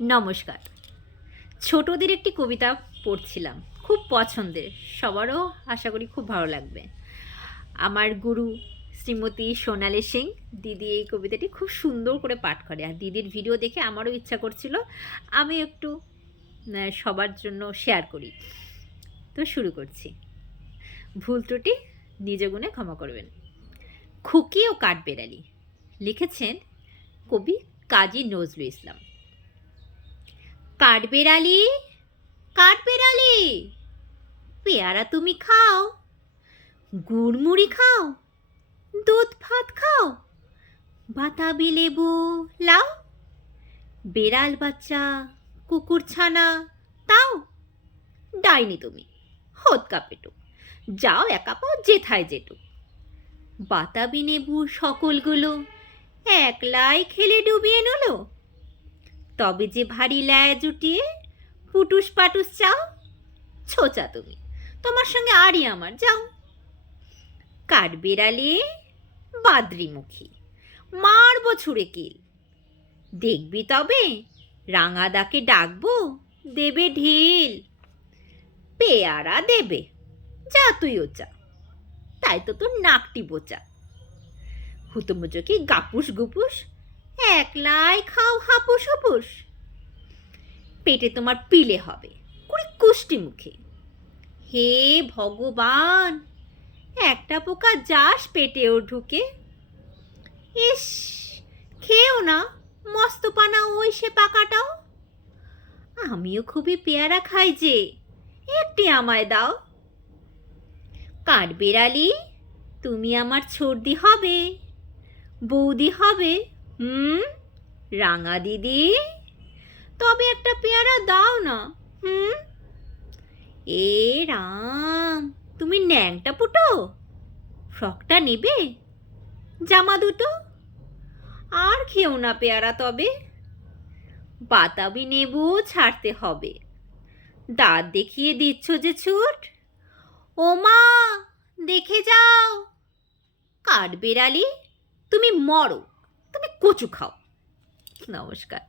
নমস্কার। ছোটদের একটি কবিতা পড়ছিলাম। খুব পছন্দের। সবারও আশা করি খুব ভালো লাগবে। আমার গুরু শ্রীমতী সোনালী সিং দিদি এই কবিতাটি খুব সুন্দর করে পাঠ করে। আর দিদির ভিডিও দেখে আমারও ইচ্ছা করছিল আমি একটু সবার জন্য শেয়ার করি। তো শুরু করছি। ভুল ত্রুটি নিজ গুণে ক্ষমা করবেন। খুকি ও কাঠবেড়ালি লিখেছেন কবি কাজী নজরুল ইসলাম। কাঠবেড়ালি, কাঠবেড়ালি, পেয়ারা তুমি খাও, গুড়মুড়ি খাও, দুধ ভাত খাও, বাতাবি লেবু লাও, বেড়াল বাচ্চা, কুকুর ছানা তাও, ডাইনি তুমি, হোদকা পেটুক, যাও একা পাও যেথায় যেটুক, বাতাবি নেবু সকলগুলো একলাই খেলে ডুবিয়ে নিল, তবে যে ভারী ল্যাজ জুটিয়ে পুটুস পাটুস চাও, ছোচা তুমি, তোমার সঙ্গে আরই আমার যাও। কাঠবেড়ালি বাদ্রিমুখী, মারব ছুঁড়ে কিল, দেখবি তবে রাঙাদাকে ডাকবো দেবে ঢিল, পেয়ারা দেবে, যা তুইও চা, তাই তো তোর নাকটি বোচা, হুতমুচকি গাপুস গুপুস, একলাই খাও হাপুস হুপুস, পেটে তোমার পিলে হবে কুড়ি কুষ্টি মুখে, হে ভগবান একটা পোকা যাস পেটেও ঢুকে, ইস খেও না মস্ত পানা ওই সে পাকাটাও, আমিও খুবই পেয়ারা খাই যে একটি আমায় দাও। কাঠবেড়ালি তুমি আমার ছর্দি হবে, বৌদি হবে, রাঙা দিদি, তবে একটা পেয়ারা দাও না। এ রাম, তুমি ন্যাংটা পুটো, ফ্রকটা নেবে, জামা দুটো, আর খেও না পেয়ারা তবে, বাতাবি নেবু ছাড়তে হবে, দাঁত দেখিয়ে দিচ্ছ যে ছুট, ও মা দেখে যাও, কাঠবেড়ালি তুমি মরো, তুমি কচু খাও। নমস্কার।